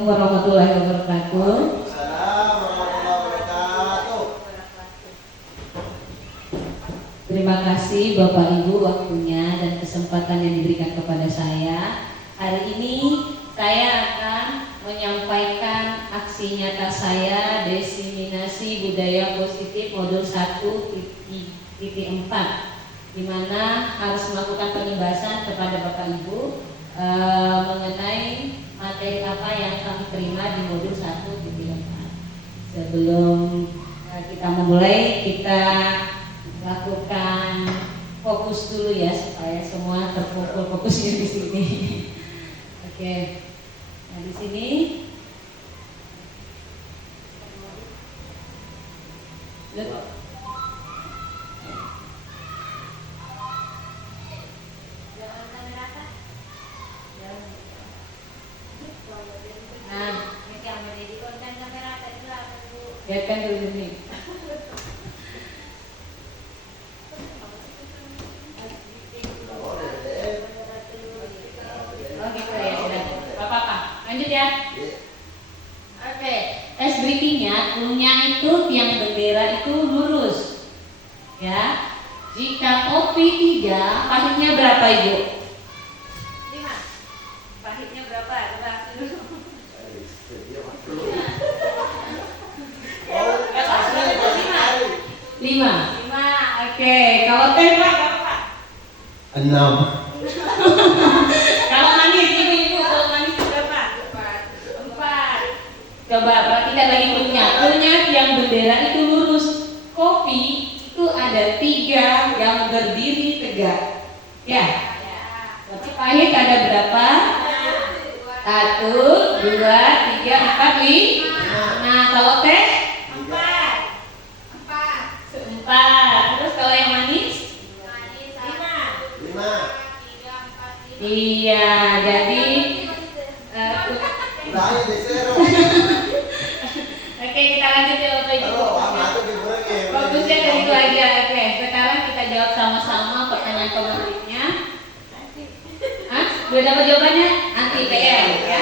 Assalamualaikum warahmatullahi wabarakatuh. Terima kasih Bapak Ibu waktunya dan kesempatan yang diberikan kepada saya. Hari ini saya akan menyampaikan aksi nyata saya diseminasi budaya positif modul 1.4, di mana harus melakukan penyembahasan kepada Bapak Ibu mengenai materi apa yang kami terima di modul 1.4. Sebelum kita memulai, kita lakukan fokus dulu ya supaya semua terfokus fokusnya di sini. Oke. Nah, di sini lihatkan dulu nih. Oh gitu ya, sudah. Apa-apa. Lanjut ya. Oke. Tes briefingnya, punya itu tiang bendera itu lurus. Ya. Jika kopi 3, pahitnya berapa Ibu? 5. Pahitnya berapa? Coba dulu. 5. Oke. Kalau teh berapa? 6. Kalau manis, ibu-ibu, kalau manis berapa? 4. Coba perhatikan lagi punya tiang bendera itu lurus. Kopi itu ada 3 yang berdiri tegak. Ya. Tapi pahit ada berapa? 1, 2, 3, 4, 5. Nah, kalau teh 4. Terus kalau yang manis? 5. Iya, jadi oke, kita lanjut ya Bapak Ibu. Fokusnya dari itu aja. Oke, sekarang kita jawab sama-sama pertanyaan konkretnya. Sudah dapat jawabannya? Nanti PR ya.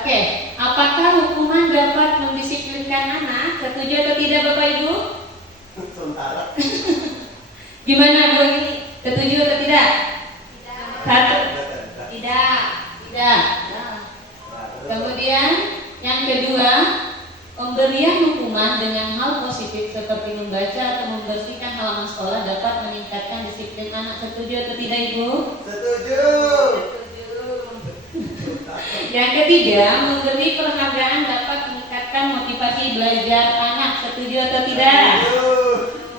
Oke, apakah hukuman dapat mendisiplinkan anak? Setuju atau tidak Bapak Ibu? Sementara. Gimana Bu ini? Setuju atau tidak? Satu. Tidak. Kemudian yang kedua, pemberian hukuman dengan hal positif seperti membaca atau membersihkan halaman sekolah dapat meningkatkan disiplin anak. Setuju atau tidak Ibu? Setuju. Yang ketiga, memberi penghargaan dapat meningkatkan motivasi belajar anak. Setuju atau tidak?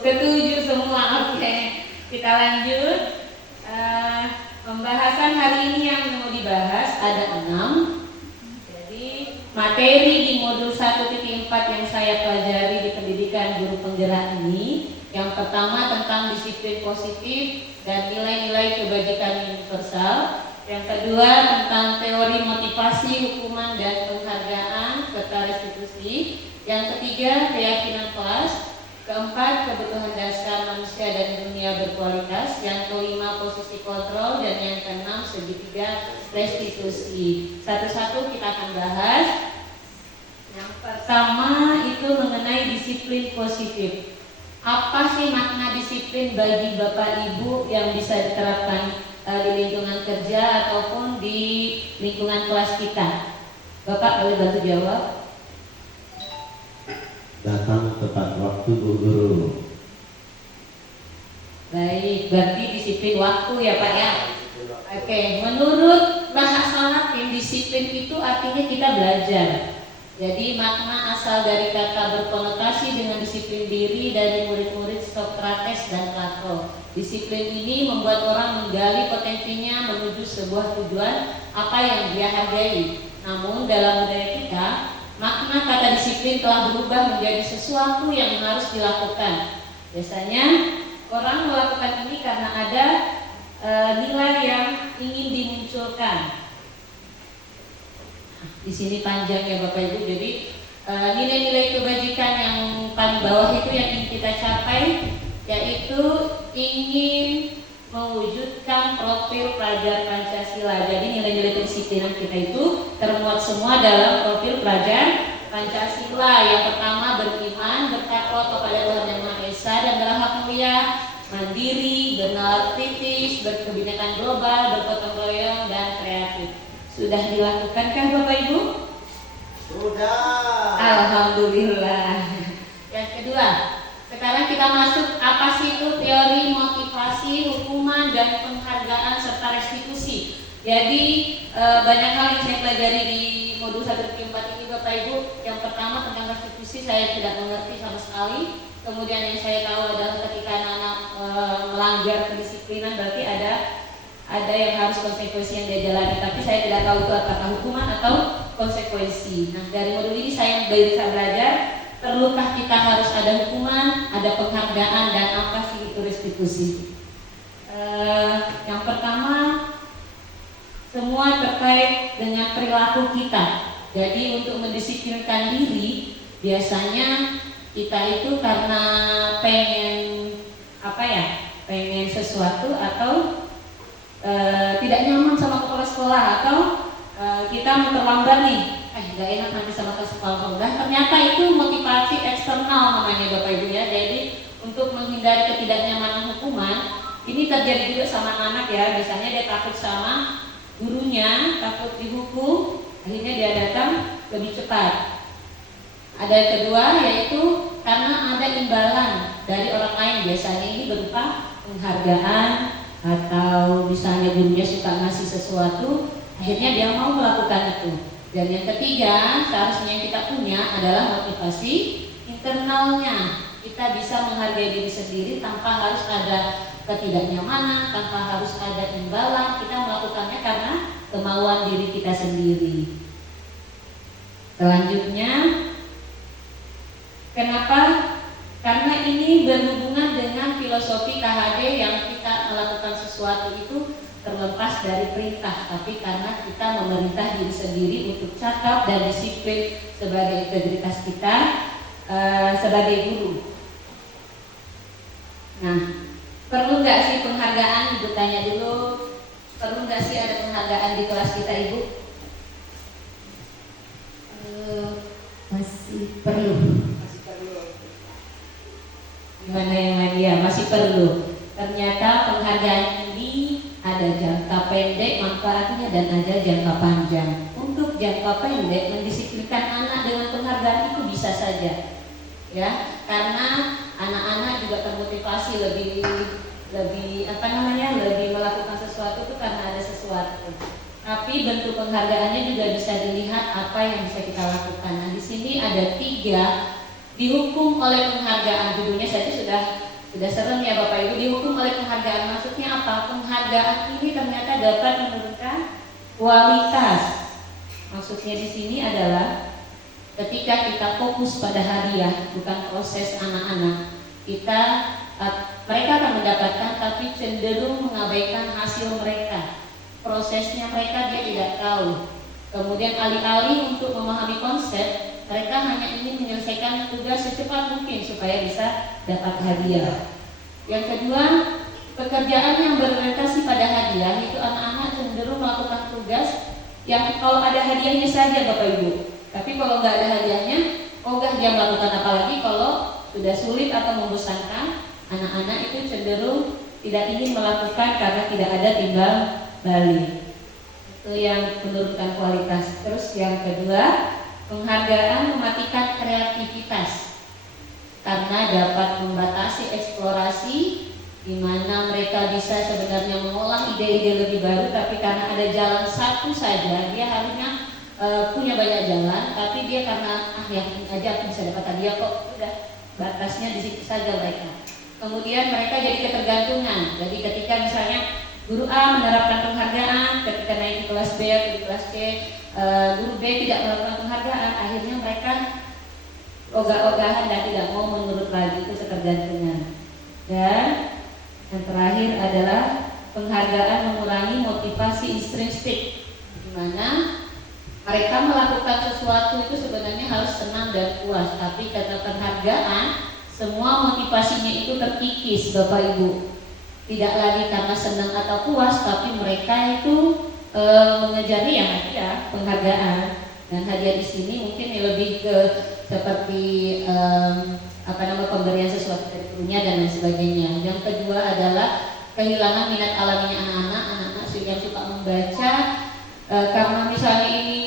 Setuju semua. Oke, kita lanjut. Pembahasan hari ini yang mau dibahas ada 6. Jadi materi di modul 1.4 yang saya pelajari di pendidikan guru penggerak ini, yang pertama tentang disiplin positif dan nilai-nilai kebajikan universal. Yang kedua tentang teori motivasi, hukuman dan penghargaan serta restitusi. Yang ketiga keyakinan kelas. Keempat, kebutuhan dasar manusia dan dunia berkualitas. Yang kelima, posisi kontrol. Dan yang keenam, segitiga restitusi. Satu-satu kita akan bahas. Yang pertama itu mengenai disiplin positif. Apa sih makna disiplin bagi Bapak Ibu yang bisa diterapkan di lingkungan kerja ataupun di lingkungan kelas kita? Bapak boleh bantu jawab? Datang tepat waktu Bu Guru. Baik, berarti disiplin waktu ya Pak ya. Oke, menurut bahasa Latin disiplin itu artinya kita belajar. Jadi makna asal dari kata berkonotasi dengan disiplin diri dari murid-murid Socrates dan Plato. Disiplin ini membuat orang menggali potensinya menuju sebuah tujuan apa yang dia hargai. Namun dalam budaya kita, makna kata disiplin telah berubah menjadi sesuatu yang harus dilakukan. Biasanya orang melakukan ini karena ada nilai yang ingin dimunculkan. Di sini panjang ya Bapak Ibu. Jadi nilai-nilai kebajikan yang paling bawah itu yang ingin kita capai, yaitu ingin mewujudkan profil pelajar Pancasila. Jadi nilai-nilai kedisiplinan kita itu termuat semua dalam profil pelajar Pancasila. Yang pertama beriman, bertakwa kepada Tuhan Yang Maha Esa dan berakhlak mulia, mandiri, bernalar kritis, berkebinekaan global, bergotong royong dan kreatif. Sudah dilakukankah Bapak Ibu? Sudah. Alhamdulillah. Yang kedua, sekarang kita masuk apa sih itu teori motivasi, hukuman, dan penghargaan serta restitusi. Jadi banyak hal yang saya pelajari di modul 1-4 ini Bapak Ibu. Yang pertama tentang restitusi saya tidak mengerti sama sekali. Kemudian yang saya tahu adalah ketika anak-anak melanggar kedisiplinan berarti ada yang harus konsekuensi yang dia jalani. Tapi saya tidak tahu itu apakah hukuman atau konsekuensi. Nah dari modul ini saya bisa belajar perlukah kita harus ada hukuman, ada penghargaan, dan apa sih itu restitusi. Yang pertama semua terkait dengan perilaku kita. Jadi untuk mendisiplinkan diri biasanya kita itu karena pengen pengen sesuatu atau tidak nyaman sama kepala sekolah atau kita mau terlambat nih, gak enak nanti sama kepala sekolah. Ternyata itu motivasi eksternal namanya Bapak Ibu ya. Jadi untuk menghindari ketidaknyamanan hukuman ini terjadi juga sama anak ya. Biasanya dia takut sama gurunya, takut dihukum, akhirnya dia datang lebih cepat. Ada yang kedua yaitu karena ada imbalan dari orang lain, biasanya ini berupa penghargaan atau misalnya gurunya suka ngasih sesuatu, akhirnya dia mau melakukan itu. Dan yang ketiga seharusnya yang kita punya adalah motivasi internalnya. Kita bisa menghargai diri sendiri tanpa harus ada ketidaknyamanan, tanpa harus ada imbalan. Kita melakukannya karena kemauan diri kita sendiri. Selanjutnya, kenapa? Karena ini berhubungan dengan filosofi KHD yang kita melakukan sesuatu itu terlepas dari perintah, tapi karena kita memerintah diri sendiri untuk cakap dan disiplin sebagai integritas kita sebagai guru. Nah, perlu nggak sih penghargaan? Ibu tanya dulu, perlu nggak sih ada penghargaan di kelas kita, Ibu? Masih perlu. Gimana yang lagi ya? Masih perlu. Ternyata penghargaan ini ada jangka pendek manfaatnya dan ada jangka panjang. Untuk jangka pendek mendisiplinkan anak dengan penghargaan itu bisa saja, ya, karena anak-anak juga termotivasi lebih melakukan sesuatu itu karena ada sesuatu. Tapi bentuk penghargaannya juga bisa dilihat apa yang bisa kita lakukan. Nah di sini ada 3 dihukum oleh penghargaan. Judulnya saja sudah serem ya Bapak Ibu. Dihukum oleh penghargaan maksudnya apa? Penghargaan ini ternyata dapat menurunkan kualitas. Maksudnya di sini adalah ketika kita fokus pada hadiah, bukan proses anak-anak, mereka akan mendapatkan tapi cenderung mengabaikan hasil mereka. Prosesnya mereka dia tidak tahu. Kemudian alih-alih untuk memahami konsep, mereka hanya ingin menyelesaikan tugas secepat mungkin supaya bisa dapat hadiah. Yang kedua, pekerjaan yang berorientasi pada hadiah itu anak-anak cenderung melakukan tugas yang kalau ada hadiahnya saja Bapak Ibu. Tapi kalau nggak ada hadiahnya, ogah dia melakukan, apalagi kalau sudah sulit atau membosankan, anak-anak itu cenderung tidak ingin melakukan karena tidak ada timbal balik. Itu yang menurunkan kualitas. Terus yang kedua, penghargaan mematikan kreativitas karena dapat membatasi eksplorasi, di mana mereka bisa sebenarnya mengolah ide-ide lebih baru, tapi karena ada jalan satu saja, dia harusnya punya banyak jalan, tapi dia karena yakin aja aku bisa dapat hadiah kok, udah batasnya di situ saja mereka. Kemudian mereka jadi ketergantungan. Jadi ketika misalnya guru A menerapkan penghargaan, ketika naik di kelas B atau di kelas C, guru B tidak melakukan penghargaan, akhirnya mereka ogah-ogahan dan tidak mau menurut lagi, itu ketergantungan. Dan yang terakhir adalah penghargaan mengurangi motivasi intrinsik, di mana mereka melakukan sesuatu itu sebenarnya harus senang dan puas, tapi karena penghargaan semua motivasinya itu terkikis Bapak Ibu. tidak lagi karena senang atau puas, tapi mereka itu mengejarnya ya hadiah, penghargaan. Dan hadiah di sini mungkin lebih ke seperti pemberian sesuatu dari gurunya dan lain sebagainya. Yang kedua adalah kehilangan minat alaminya anak-anak yang suka membaca, karena misalnya ini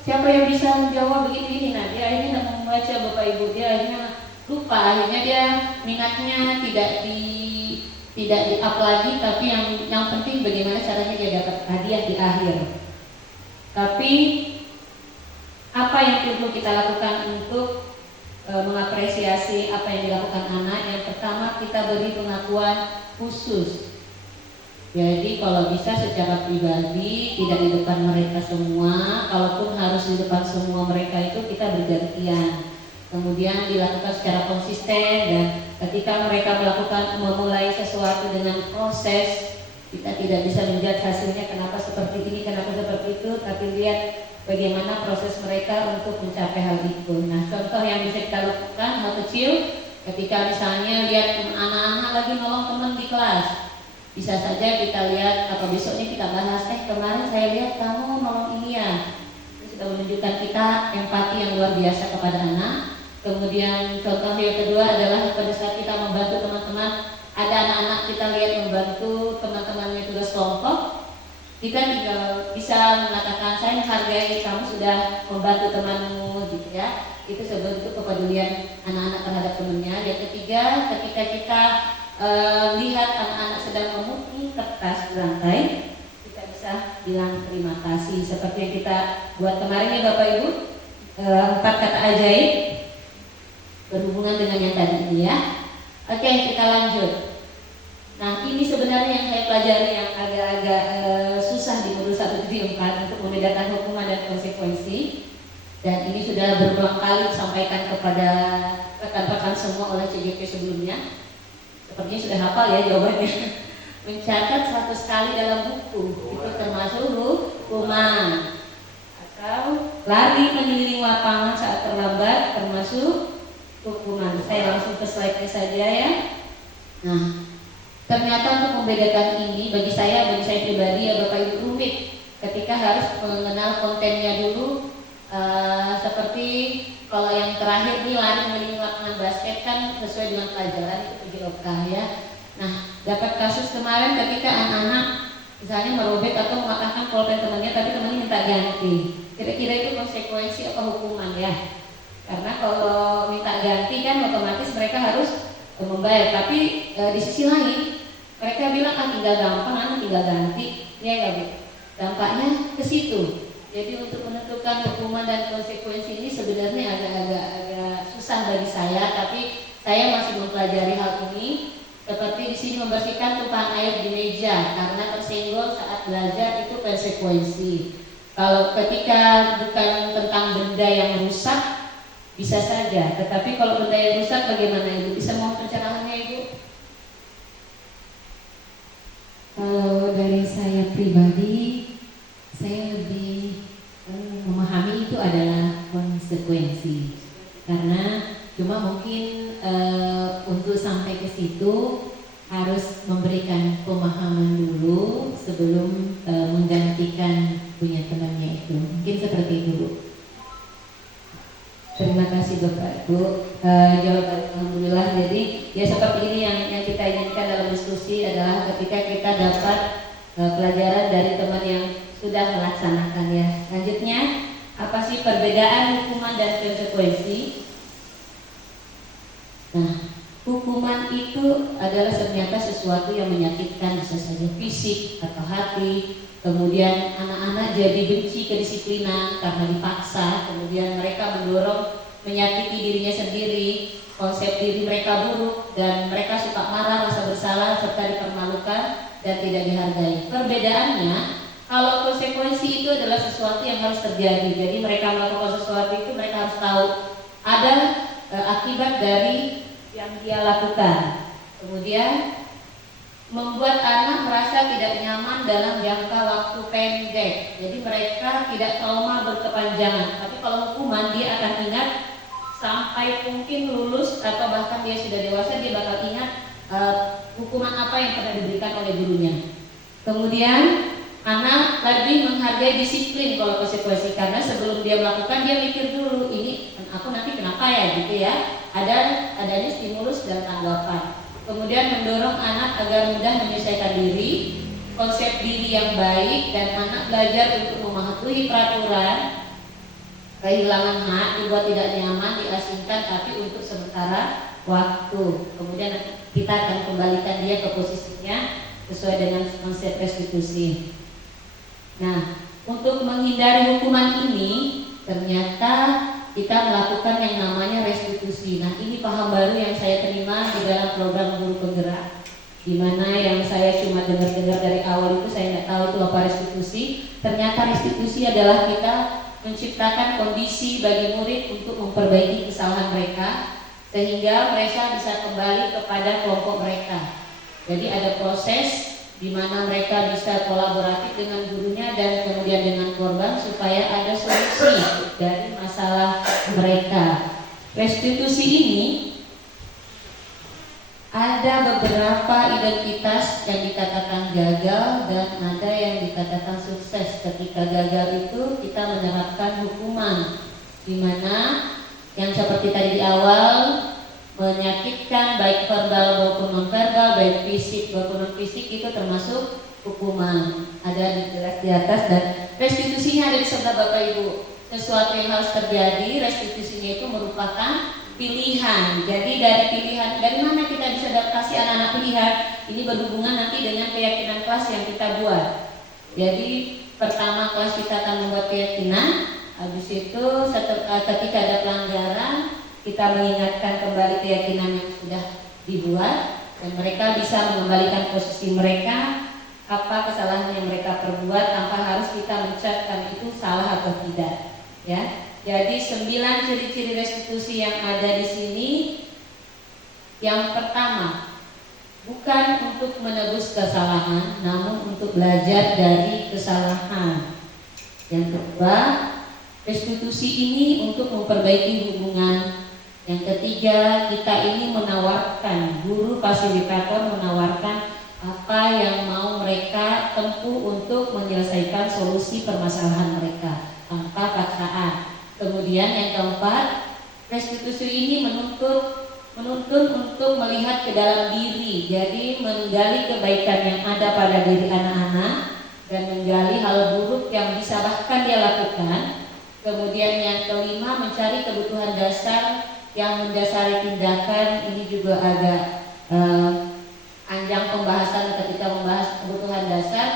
siapa yang bisa menjawab begini, nah dia akhirnya tidak mau membaca, Bapak Ibu, dia akhirnya lupa, akhirnya dia minatnya tidak di up lagi, tapi yang penting bagaimana caranya dia dapat hadiah di akhir. Tapi apa yang perlu kita lakukan untuk mengapresiasi apa yang dilakukan anak? Yang pertama, kita beri pengakuan khusus. Jadi kalau bisa secara pribadi, tidak di depan mereka semua, kalaupun harus di depan semua mereka itu kita bergantian. Kemudian dilakukan secara konsisten, dan ketika mereka memulai sesuatu dengan proses, kita tidak bisa menjudge hasilnya kenapa seperti ini, kenapa seperti itu, tapi lihat bagaimana proses mereka untuk mencapai hal itu. Nah, contoh yang bisa kita lakukan hal kecil, ketika misalnya lihat anak-anak lagi nolong teman di kelas, bisa saja kita lihat atau besoknya kita bahas, kemarin saya lihat kamu nolong ini ya. Itu sudah menunjukkan kita empati yang luar biasa kepada anak. Kemudian contoh yang kedua adalah pada saat kita membantu teman-teman, ada anak-anak kita lihat membantu teman-temannya tugas kelompok, kita tinggal bisa mengatakan, saya menghargai kamu sudah membantu temanmu, gitu ya. Itu sebentuk kepedulian anak-anak terhadap temannya. Yang ketiga, ketika kita lihat anak-anak sedang memutih kertas di lantai, kita bisa bilang terima kasih, seperti yang kita buat kemarin ya Bapak Ibu, 4 kata ajaib berhubungan dengan yang tadi ini ya. Oke, kita lanjut. Nah, ini sebenarnya yang saya pelajari yang agak-agak susah di modul 1.4 untuk membedakan hukuman dan konsekuensi. Dan ini sudah berulang kali disampaikan kepada rekan-rekan semua oleh CGP sebelumnya. Sepertinya sudah hafal ya jawabannya. Mencatat 100 kali dalam buku itu termasuk hukuman. Atau lari mengelilingi lapangan saat terlambat termasuk hukuman. Saya langsung ke slide-nya saja ya. Nah, ternyata untuk membedakan ini bagi saya pribadi ya Bapak Ibu rumit ketika harus mengenal kontennya dulu. Seperti kalau yang terakhir nih lari mengelilingi lapangan basket kan sesuai dengan pelajaran itu PJOK ya. Nah, dapat kasus kemarin ketika anak-anak misalnya merobek atau mematahkan pulpen temannya, tapi temannya minta ganti. Kira-kira itu konsekuensi apa hukuman ya? Karena kalau minta ganti kan otomatis mereka harus membayar. Tapi di sisi lain mereka bilang tinggal gampang, tinggal ganti, ya nggak Bu? Dampaknya ke situ. Jadi untuk menentukan hukuman dan konsekuensi ini sebenarnya agak susah bagi saya, tapi saya masih mempelajari hal ini. Seperti di sini membersihkan tumpahan air di meja karena tersenggol saat belajar itu konsekuensi. Kalau ketika bukan tentang benda yang rusak bisa saja, tetapi kalau benda yang rusak bagaimana Ibu? Bisa mohon pencerahannya Ibu? Kalau dari saya pribadi, saya lebih memahami itu adalah konsekuensi, karena cuma mungkin untuk sampai ke situ harus memberikan pemahaman dulu sebelum menggantikan punya temannya itu. Mungkin seperti itu Bu. Terima kasih Bapak Ibu. Jawaban alhamdulillah. Jadi ya seperti ini yang kita inginkan dalam diskusi adalah ketika kita dapat pelajaran dari teman yang sudah melaksanakan ya. Selanjutnya, apa sih perbedaan hukuman dan konsekuensi? Nah, hukuman itu adalah ternyata sesuatu yang menyakitkan, bisa saja fisik atau hati. Kemudian anak-anak jadi benci kedisiplinan karena dipaksa. Kemudian mereka mendorong menyakiti dirinya sendiri, konsep diri mereka buruk, dan mereka suka marah, rasa bersalah, serta dipermalukan dan tidak dihargai. Perbedaannya, kalau konsekuensi itu adalah sesuatu yang harus terjadi. Jadi mereka melakukan sesuatu itu mereka harus tahu ada akibat dari yang dia lakukan. Kemudian membuat anak merasa tidak nyaman dalam jangka waktu pendek. Jadi mereka tidak trauma berkepanjangan. Tapi kalau hukuman dia akan ingat sampai mungkin lulus atau bahkan dia sudah dewasa, dia bakal ingat hukuman apa yang pernah diberikan oleh gurunya. Kemudian anak lebih menghargai disiplin kalau konsekuensi, karena sebelum dia melakukan dia mikir dulu, ini aku nanti kenapa ya gitu ya. Adanya stimulus dan tanggapan. Kemudian mendorong anak agar mudah menyelesaikan diri, konsep diri yang baik, dan anak belajar untuk mematuhi peraturan. Kehilangan hak, dibuat tidak nyaman, diasingkan, tapi untuk sementara waktu. Kemudian kita akan kembalikan dia ke posisinya sesuai dengan konsep restitusi. Nah, untuk menghindari hukuman ini, ternyata kita melakukan yang namanya restitusi. Nah, ini paham baru yang saya terima di dalam program guru penggerak, di mana yang saya cuma dengar-dengar dari awal itu saya nggak tahu itu apa restitusi. Ternyata restitusi adalah kita menciptakan kondisi bagi murid untuk memperbaiki kesalahan mereka sehingga mereka bisa kembali kepada kelompok mereka. Jadi ada proses di mana mereka bisa kolaboratif dengan gurunya dan kemudian dengan korban supaya ada solusi dari masalah mereka. Restitusi ini ada beberapa identitas yang dikatakan gagal dan ada yang dikatakan sukses. Ketika gagal itu kita menerapkan hukuman, di mana yang seperti tadi di awal menyakitkan baik verbal maupun non-verbal, baik fisik maupun non-fisik, itu termasuk hukuman. Ada jelas di atas, dan restitusinya ada di sebelah Bapak Ibu. Sesuatu yang harus terjadi, restitusinya itu merupakan pilihan. Jadi dari pilihan, dari mana kita bisa adaptasi anak-anak pilihan? Ini berhubungan nanti dengan keyakinan kelas yang kita buat. Jadi pertama kelas kita akan membuat keyakinan, habis itu ketika ada pelanggaran kita mengingatkan kembali keyakinan yang sudah dibuat, dan mereka bisa mengembalikan posisi mereka, apa kesalahan yang mereka perbuat tanpa harus kita mencatkan itu salah atau tidak. Ya, jadi 9 ciri-ciri restitusi yang ada di sini. Yang pertama, bukan untuk menebus kesalahan, namun untuk belajar dari kesalahan. Yang kedua, restitusi ini untuk memperbaiki hubungan. Yang ketiga, kita ini menawarkan, guru fasilitator menawarkan apa yang mau mereka tempuh untuk menyelesaikan solusi permasalahan mereka tanpa paksaan. Kemudian yang keempat, restitusi ini menuntun untuk melihat ke dalam diri, jadi menggali kebaikan yang ada pada diri anak-anak dan menggali hal buruk yang bisa bahkan dia lakukan. Kemudian yang kelima, mencari kebutuhan dasar yang mendasari tindakan. Ini juga agak panjang pembahasan ketika membahas kebutuhan dasar.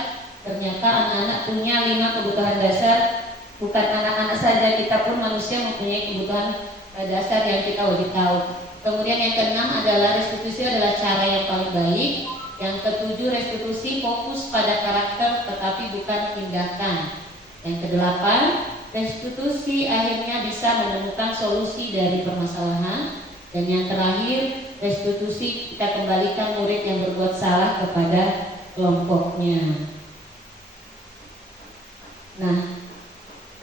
Ternyata anak-anak punya 5 kebutuhan dasar. Bukan anak-anak saja, kita pun manusia mempunyai kebutuhan dasar yang kita wajib tahu. Kemudian yang keenam adalah restitusi adalah cara yang paling baik. Yang ketujuh, restitusi fokus pada karakter tetapi bukan tindakan. Yang kedelapan, restitusi akhirnya bisa menemukan solusi dari permasalahan. Dan yang terakhir, restitusi kita kembalikan murid yang berbuat salah kepada kelompoknya. Nah,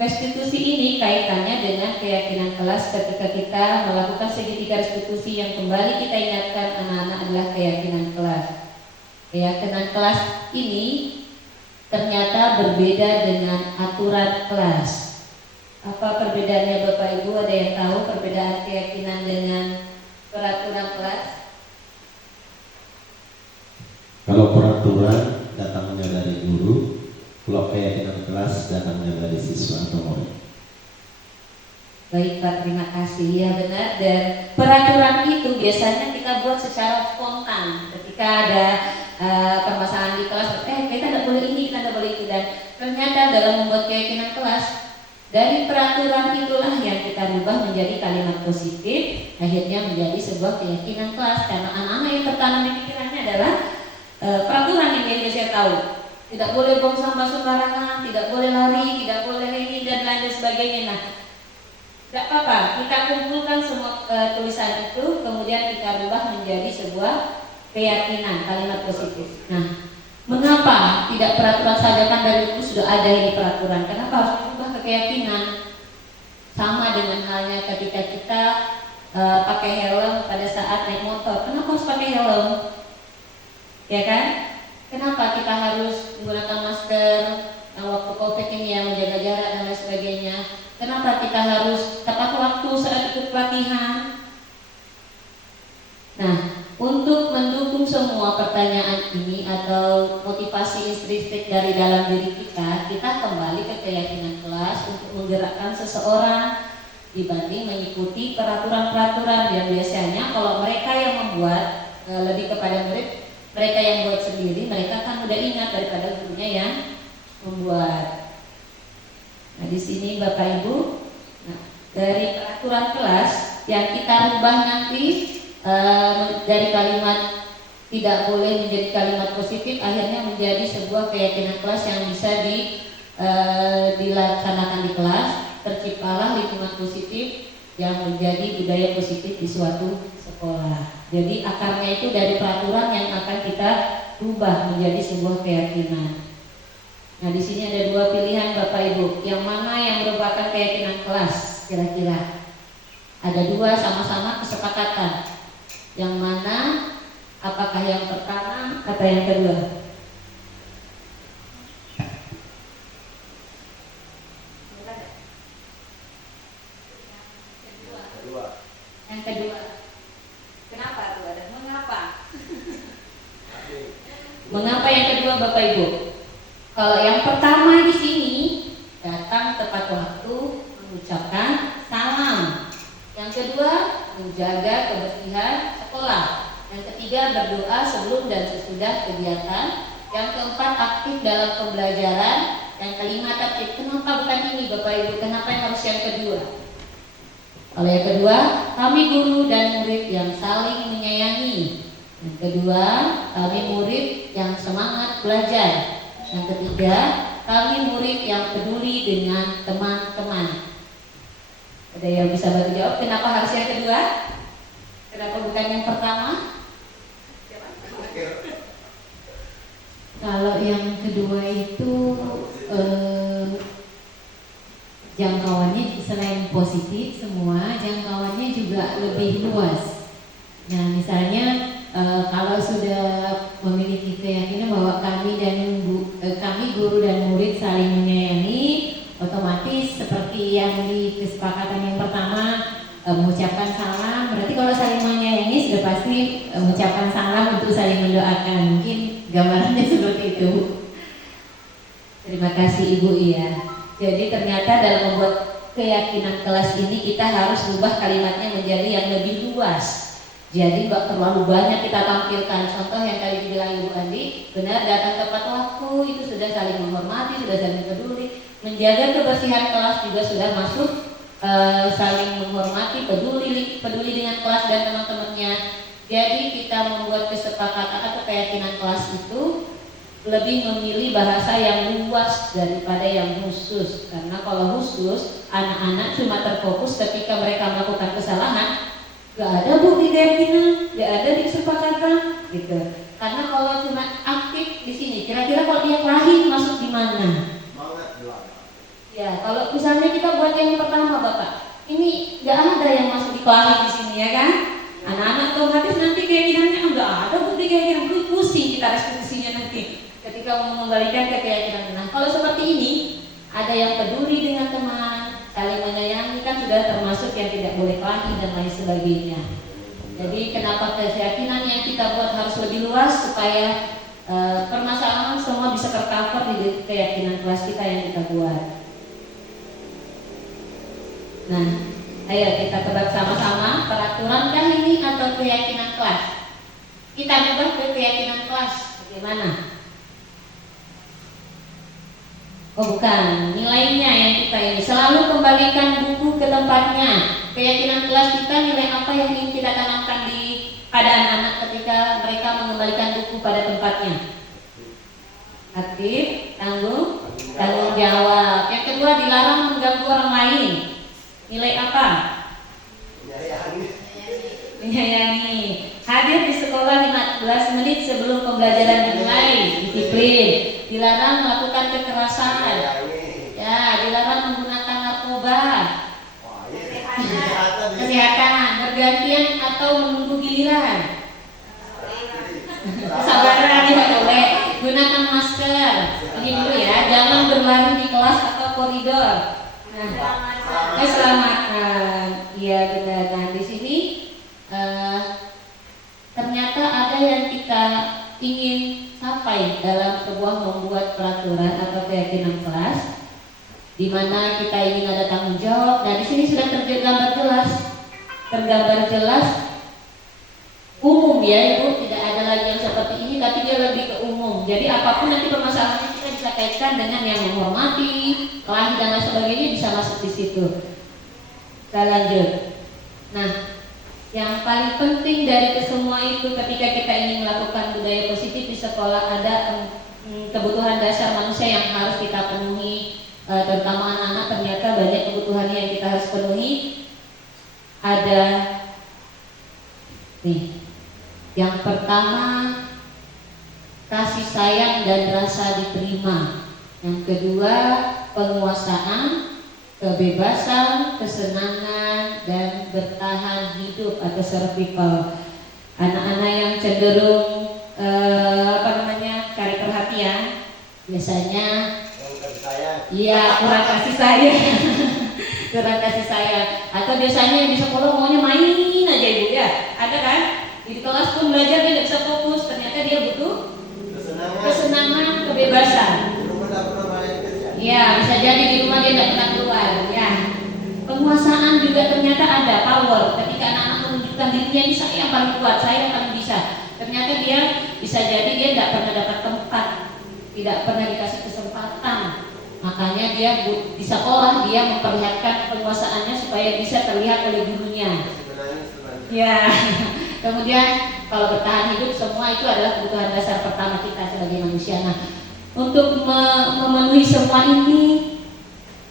restitusi ini kaitannya dengan keyakinan kelas. Ketika kita melakukan segitiga restitusi, yang kembali kita ingatkan anak-anak adalah keyakinan kelas. Keyakinan kelas ini ternyata berbeda dengan aturan kelas. Apa perbedaannya Bapak Ibu? Ada yang tahu perbedaan keyakinan dengan peraturan kelas? Kalau peraturan datangnya dari guru, kalau keyakinan kelas datangnya dari siswa atau murid. Baik Pak, terima kasih. Ya benar, dan peraturan itu biasanya kita buat secara spontan. Ketika ada permasalahan di kelas, kita tidak boleh ini, kita tidak boleh itu. Dan ternyata dalam membuat keyakinan kelas, dari peraturan itulah yang kita rubah menjadi kalimat positif, akhirnya menjadi sebuah keyakinan kelas. Karena anak-anak yang tertanam di pikirannya adalah peraturan yang dia tahu. Tidak boleh buang sampah sembarangan, tidak boleh lari, tidak boleh ini dan lain sebagainya. Nah, tidak apa-apa, kita kumpulkan semua tulisan itu, kemudian kita rubah menjadi sebuah keyakinan, kalimat positif. Nah, mengapa tidak peraturan saja, kan dari itu sudah ada ini peraturan? Kenapa harus berubah ke keyakinan? Sama dengan halnya ketika kita pakai helm pada saat naik motor. Kenapa harus pakai helm? ya kan? Kenapa kita harus menggunakan masker yang waktu COVID ini ya, menjaga jarak dan lain sebagainya? Kenapa kita harus tepat waktu saat ikut pelatihan? Nah, untuk mendukung semua pertanyaan ini atau motivasi intrinsik dari dalam diri kita kembali ke keyakinan kelas untuk menggerakkan seseorang dibanding mengikuti peraturan-peraturan yang biasanya kalau mereka yang membuat lebih kepada murid, mereka yang buat sendiri, mereka kan udah ingat daripada gurunya yang membuat. Nah, di sini Bapak Ibu, dari peraturan kelas yang kita rubah nanti dari kalimat tidak boleh menjadi kalimat positif akhirnya menjadi sebuah keyakinan kelas yang bisa dilaksanakan di kelas. Terciptalah lingkungan positif yang menjadi budaya positif di suatu sekolah. Jadi akarnya itu dari peraturan yang akan kita rubah menjadi sebuah keyakinan. Nah, di sini ada dua pilihan Bapak Ibu. Yang mana yang merupakan keyakinan kelas kira-kira? Ada dua sama-sama kesepakatan. Yang mana? Apakah yang pertama atau yang kedua? Yang kedua. Kenapa tuh? Ada mengapa? Mengapa yang kedua Bapak Ibu? Kalau yang pertama di sini datang tepat waktu, mengucapkan salam. Yang kedua menjaga kebersihan sekolah. Yang ketiga berdoa sebelum dan sesudah kegiatan. Yang keempat aktif dalam pembelajaran. Yang kelima tertib. Kenapa bukan ini Bapak Ibu? Kenapa yang harus yang kedua? Kalau yang kedua, kami guru dan murid yang saling menyayangi. Yang kedua, kami murid yang semangat belajar. Yang ketiga, kami murid yang peduli dengan teman-teman. Ada yang bisa bantu jawab kenapa harus yang kedua? Kenapa bukan yang pertama? Kalau yang kedua itu jangkauannya selain positif semua, jangkauannya juga lebih luas. Nah, misalnya kalau sudah memiliki keyakinan bahwa kami guru dan murid saling menyayangi, otomatis seperti yang di kesepakatan yang pertama mengucapkan salam. Berarti kalau saling menyayangi sudah pasti mengucapkan salam untuk saling mendoakan. Mungkin gambarannya seperti itu. Terima kasih Ibu Iya. Jadi ternyata dalam membuat keyakinan kelas ini kita harus ubah kalimatnya menjadi yang lebih luas. Jadi nggak terlalu banyak kita tampilkan. Contoh yang tadi dibilang Ibu Andi, benar datang tepat waktu itu sudah saling menghormati, sudah saling peduli. Menjaga kebersihan kelas juga sudah masuk saling menghormati, peduli dengan kelas dan teman-temannya. Jadi kita membuat kesepakatan atau keyakinan kelas itu lebih memilih bahasa yang luas daripada yang khusus. Karena kalau khusus, anak-anak cuma terfokus ketika mereka melakukan kesalahan. Gak ada Bu di keyakinan, gak ada di kesepakatan, gitu. Karena kalau cuma aktif di sini, kira-kira kalau dia kelahi masuk di mana? Ya, kalau misalnya kita buat yang pertama Bapak, ini gak ada yang masuk di kelahi di sini ya kan? Anak-anak otomatis nanti keyakinannya nggak ada Bu di keyakinan, pusing kita diskusinya nanti. Ketika mau mengembalikan ke keyakinan. Nah, kalau seperti ini, ada yang peduli dengan teman, saling menyayangi kan sudah termasuk yang tidak boleh kelahi dan lain sebagainya. Jadi kenapa keyakinan yang kita buat harus lebih luas supaya permasalahan semua bisa tercover di keyakinan kelas kita yang kita buat. Nah, ayo kita tebak sama-sama peraturankah ini atau keyakinan kelas? Kita ubah ke keyakinan kelas, bagaimana? Oh bukan, nilainya yang kita ini selalu kembalikan buku ke tempatnya. Keyakinan kelas kita nilai apa yang ingin kita tanamkan pada anak-anak ketika mereka mengembalikan buku pada tempatnya? Aktif, tanggung jawab. Yang kedua, dilarang mengganggu orang lain. Nilai apa? Menyayangi. Hadir di sekolah 15 menit sebelum pembelajaran dimulai. Disiplin. Dilarang melakukan kekerasan. Ya, dilarang menggunakan narkoba. Kesehatan, bergantian atau menunggu giliran. Kesabaran ya boleh. Gunakan masker. Ini dulu ya, jangan berlari di kelas atau koridor. Keselamatan. Iya benar. Nah di sini ternyata ada yang kita ingin capai dalam sebuah membuat peraturan atau keyakinan kelas, di mana kita ingin ada tanggung jawab. Nah di sini sudah tergambar jelas umum ya Ibu, tidak ada lagi yang seperti ini, tapi dia lebih ke umum. Jadi apapun nanti permasalahannya kita bisa kaitkan dengan yang menghormati, kelahi dan lain sebagainya bisa masuk di situ. Kita lanjut. Nah, yang paling penting dari kesemua itu ketika kita ingin melakukan budaya positif di sekolah, ada kebutuhan dasar manusia yang harus kita penuhi, terutama anak-anak. Ternyata banyak kebutuhan yang kita harus penuhi. Ada nih, yang pertama kasih sayang dan rasa diterima. Yang kedua penguasaan, kebebasan, kesenangan, dan bertahan hidup atau survival. Anak-anak yang cenderung cari perhatian, biasanya iya kurang kasih sayang, kurang kasih sayang. Atau biasanya di sekolah maunya main aja Ibu ya, ada kan? Di kelas pun belajar dia tidak bisa fokus, ternyata dia butuh kesenangan, kebebasan. Ya, bisa jadi di rumah dia tidak pernah keluar. Ya, penguasaan juga ternyata ada power. Ketika anak-anak menunjukkan dirinya, ini saya yang paling kuat, saya yang paling bisa. Ternyata dia bisa jadi dia tidak pernah dapat tempat, tidak pernah dikasih kesempatan. Makanya dia di sekolah dia memperlihatkan penguasaannya supaya bisa terlihat oleh gurunya. Ya, kemudian kalau bertahan hidup, semua itu adalah kebutuhan dasar pertama kita sebagai manusia. Nah, untuk memenuhi semua ini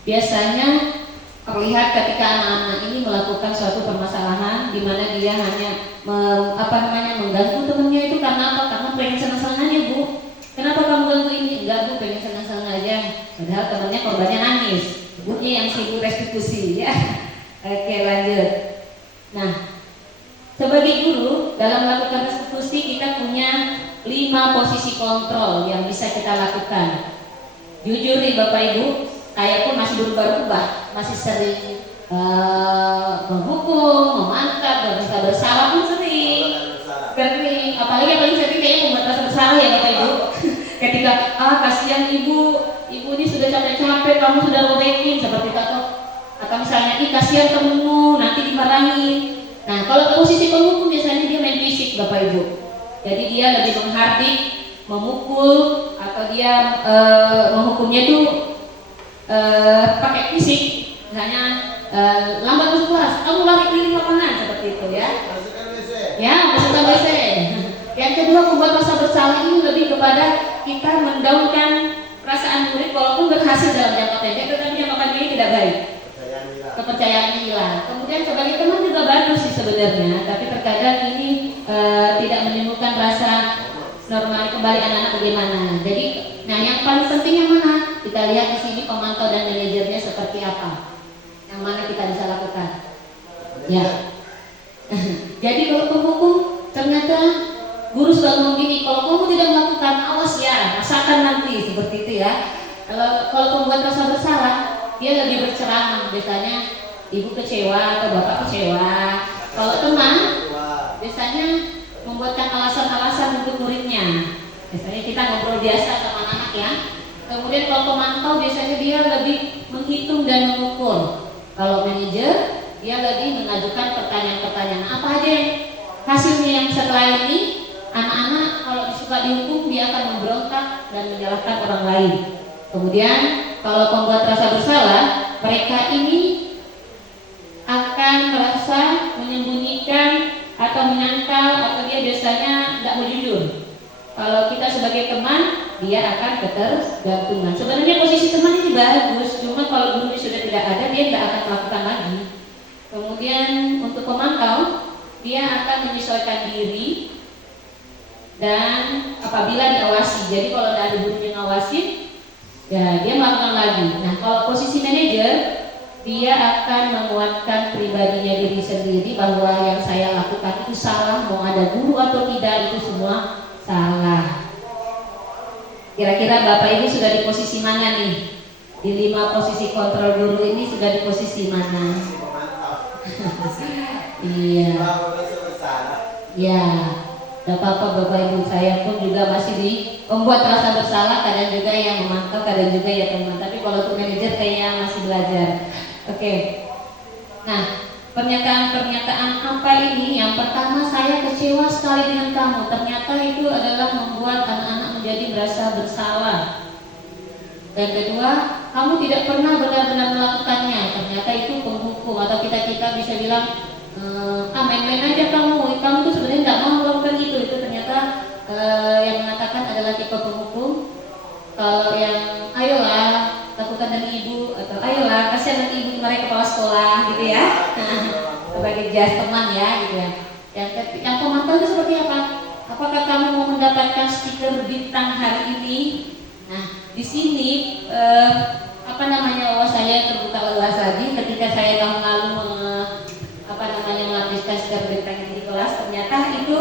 biasanya terlihat ketika anak-anak ini melakukan suatu permasalahan di mana dia hanya mengganggu temannya itu karena apa? Karena pengen senang-senang aja Bu. Kenapa kamu ganggu ini? Enggak Bu, pengen senang-senang aja. Padahal temannya korbannya nangis, ibunya yang sibuk restitusi ya. Oke lanjut. Nah, sebagai guru dalam melakukan restitusi kita punya 5 posisi kontrol yang bisa kita lakukan. Jujur nih Bapak Ibu, saya pun masih belum berubah, masih sering menghukum, memantap, dan rasa bersalah pun sering. Apalagi yang paling sering kayaknya membuat rasa bersalah ya Bapak Ibu. Ketika kasihan ibu ini sudah capek-capek, kamu sudah robekin seperti itu, atau misalnya kasihan temenmu nanti dimarahin. Nah kalau posisi penghukum biasanya dia main fisik Bapak Ibu. Jadi dia lebih menghardik, memukul, atau dia menghukumnya itu pakai fisik. Misalnya lambat masuk kelas, kamu lari keliling lapangan seperti itu ya. Ya, masukkan WC. Yang kedua membuat rasa bersalah ini lebih kepada kita mendaunkan perasaan murid walaupun berhasil dalam jangka pendek, tetapi jangka pendek tidak baik. Kepercayaan hilang. Kemudian sebagai teman juga bagus sih sebenarnya, tapi terkadang ini tidak menimbulkan rasa normal kembali anak-anak bagaimana. Jadi, nah yang paling penting yang mana? Kita lihat di sini pemantau dan manajernya seperti apa. Yang mana kita bisa lakukan? Ya. Jadi kalau penghukum ternyata guru sudah ngomong gini, kalau kamu tidak melakukan, awas ya, rasakan nanti seperti itu ya. Kalau pembuat rasa bersalah, dia lebih berceramah, biasanya ibu kecewa atau bapak kecewa. Kalau teman, biasanya membuatkan alasan-alasan untuk muridnya. Biasanya kita ngobrol biasa sama anak-anak ya. Kemudian kalau pemantau biasanya dia lebih menghitung dan mengukur. Kalau manajer, dia lebih mengajukan pertanyaan-pertanyaan. Apa aja yang hasilnya yang setelah ini? Anak-anak kalau suka dihukum dia akan memberontak dan menyalahkan orang lain. Kemudian kalau pembuat rasa bersalah, mereka ini akan merasa menyembunyikan atau menyangkal, atau dia biasanya tidak mau jujur. Kalau kita sebagai teman, dia akan ketergantungan. Sebenarnya posisi teman ini bagus, cuma kalau gurunya sudah tidak ada, dia tidak akan melakukan lagi. Kemudian untuk pemantau, dia akan menyesuaikan diri dan apabila diawasi. Jadi kalau tidak ada guru yang ngawasin, ya dia melakukan lagi. Nah kalau posisi manajer, dia akan menguatkan pribadinya diri sendiri bahwa yang saya lakukan itu salah, mau ada guru atau tidak itu semua bersalah. Kira-kira Bapak Ibu sudah di posisi mana nih? Di 5 posisi kontrol guru ini sudah di posisi mana? Iya. Ya, tidak apa-apa Bapak Ibu, saya pun juga masih di membuat rasa bersalah, kadang juga yang memantau, kadang juga ya teman. Tapi kalau untuk manajer kayaknya masih belajar. Oke. Nah, pernyataan-pernyataan apa ini? Yang pertama, saya kecewa sekali dengan kamu. Ternyata itu adalah membuat anak-anak menjadi merasa bersalah. Dan kedua, kamu tidak pernah benar-benar melakukannya. Ternyata itu penghukum, atau kita bisa bilang, main-main aja kamu tuh sebenarnya nggak mau melakukan itu ternyata yang mengatakan adalah tipe penghukum. Kalau yang ayolah lakukan demi ibu, atau ayolah kasihan nanti ibu kemarin kepala sekolah gitu ya, sebagai just teman ya gitu ya. Yang pemantau itu seperti apa? Apakah kamu mau mendapatkan stiker bintang hari ini? Nah, di sini wawasan saya terbuka luas lagi ketika saya tahun lalu melapiskan stiker bintang di kelas. Ternyata itu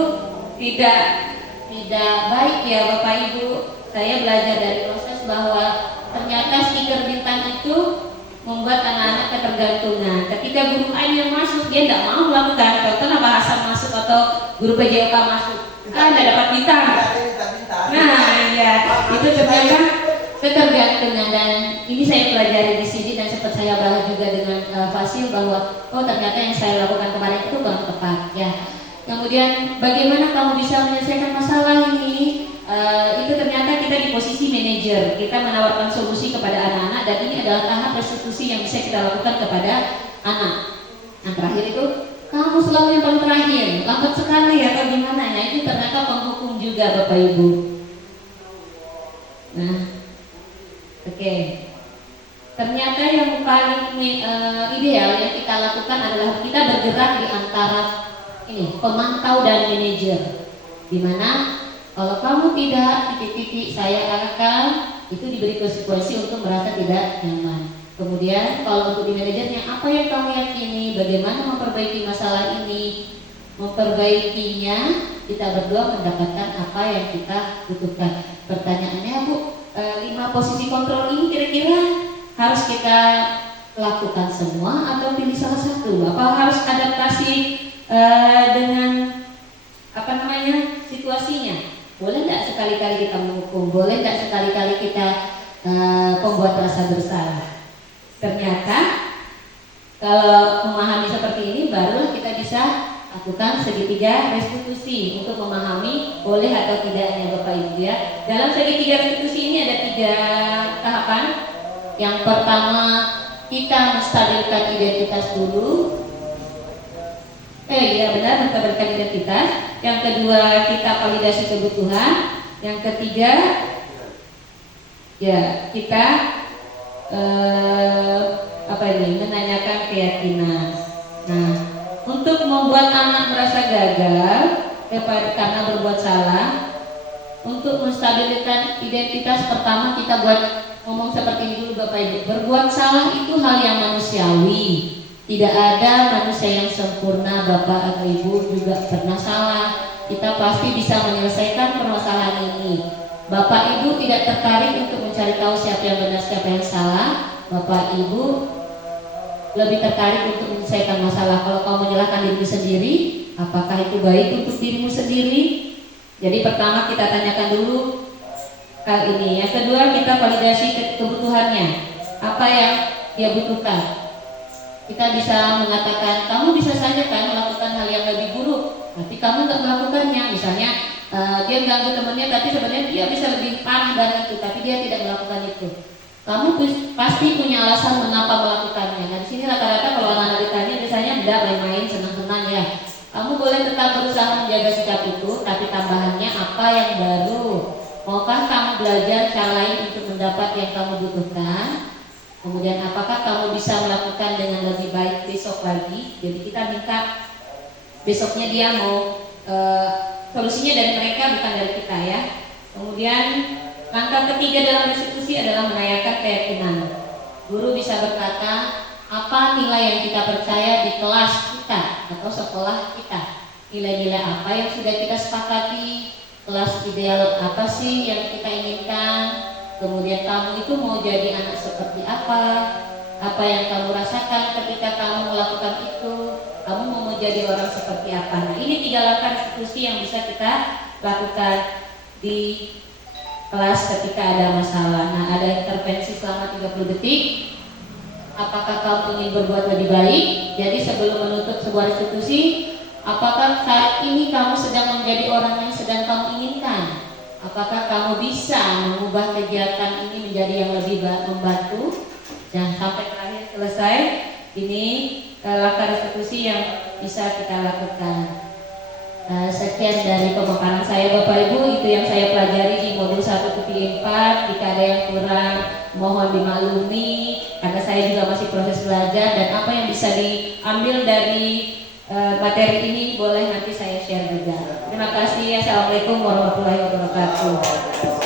tidak baik ya Bapak Ibu. Saya belajar dari proses bahwa ternyata stiker bintang itu membuat anak-anak ketergantungan. Ketika guru A yang masuk, dia tidak mau melakukan. Contohnya bahasa masuk atau guru PJOK masuk, tidak dapat bintang. Nah, ya itu ternyata ketergantungan. Dan ini saya pelajari di sini dan sempat saya bahas juga dengan Fasil bahwa ternyata yang saya lakukan kemarin itu kurang tepat ya. Kemudian bagaimana kamu bisa menyelesaikan masalah ini? Itu ternyata kita di posisi manajer, kita menawarkan solusi kepada anak-anak, dan ini adalah tahap restitusi yang bisa kita lakukan kepada anak. Yang terakhir itu, kamu selalu yang paling terakhir, lambat sekali atau gimana? Nah itu ternyata penghukum juga Bapak Ibu. Nah, oke. Ternyata yang paling ideal yang kita lakukan adalah kita bergerak di antara ini pemantau dan manajer, dimana kalau kamu tidak titik-titik saya akan itu diberi konsekuensi untuk merasa tidak nyaman. Kemudian kalau untuk di manajernya, apa yang kamu yakini, bagaimana memperbaiki masalah ini, memperbaikinya, kita berdua mendapatkan apa yang kita butuhkan. Pertanyaannya Bu, 5 posisi kontrol ini kira-kira harus kita lakukan semua atau pilih salah satu? Apa harus adaptasi dengan situasinya? Boleh nggak sekali-kali kita menghukum? Boleh nggak sekali-kali kita membuat rasa bersalah? Ternyata kalau memahami seperti ini, barulah kita bisa lakukan segitiga restitusi untuk memahami boleh atau tidaknya Bapak Ibu ya. Dalam segitiga restitusi ini ada 3 tahapan. Yang pertama, kita menstabilkan identitas dulu. Ya benar, menstabilkan identitas. Yang kedua, kita validasi kebutuhan. Yang ketiga, ya kita menanyakan keyakinan. Nah, untuk membuat anak merasa gagal karena berbuat salah, untuk menstabilkan identitas, pertama kita ngomong seperti ini dulu Bapak Ibu. Berbuat salah itu hal yang manusiawi. Tidak ada manusia yang sempurna, Bapak atau Ibu juga pernah salah. Kita pasti bisa menyelesaikan permasalahan ini. Bapak Ibu tidak tertarik untuk mencari tahu siapa yang benar, siapa yang salah. Bapak Ibu lebih tertarik untuk menyelesaikan masalah. Kalau kamu menyalahkan dirimu sendiri, apakah itu baik untuk dirimu sendiri? Jadi pertama kita tanyakan dulu hal ini. Yang kedua, kita validasi kebutuhannya. Apa yang dia butuhkan? Kita bisa mengatakan, kamu bisa saja kan melakukan hal yang lebih buruk, tapi kamu nggak melakukannya. Misalnya dia ganggu temannya, tapi sebenarnya dia bisa lebih parah dari itu, tapi dia tidak melakukan itu. Kamu pasti punya alasan mengapa melakukannya. Nah di sini rata-rata kalau anak-anak ditanya biasanya tidak main-main, senang-senang ya. Kamu boleh tetap berusaha menjaga sikap itu, tapi tambahannya apa yang baru? Maukah kamu belajar cara lain untuk mendapat yang kamu butuhkan? Kemudian apakah kamu bisa melakukan dengan lebih baik besok lagi? Jadi kita minta besoknya dia mau solusinya dari mereka, bukan dari kita ya. Kemudian langkah ketiga dalam restitusi adalah menanyakan keyakinan. Guru bisa berkata, apa nilai yang kita percaya di kelas kita atau sekolah kita? Nilai-nilai apa yang sudah kita sepakati? kelas ideal apa sih yang kita inginkan, kemudian kamu itu mau jadi anak seperti apa yang kamu rasakan ketika kamu melakukan itu, kamu mau menjadi orang seperti apa. Nah, ini 3 langkah restitusi yang bisa kita lakukan di kelas ketika ada masalah. Nah, ada intervensi selama 30 detik. Apakah kamu ingin berbuat lebih baik? Jadi sebelum menutup sebuah restitusi, apakah saat ini kamu sedang menjadi orang yang sedang kamu inginkan? Apakah kamu bisa mengubah kegiatan ini menjadi yang lebih membantu? Dan sampai terakhir selesai, ini langkah restitusi yang bisa kita lakukan. Sekian dari pemaparan saya Bapak Ibu, itu yang saya pelajari di modul 1.4. Jika ada yang kurang mohon dimaklumi, karena saya juga masih proses belajar, dan apa yang bisa diambil dari materi ini boleh nanti saya share juga. Terima kasih. Assalamualaikum warahmatullahi wabarakatuh.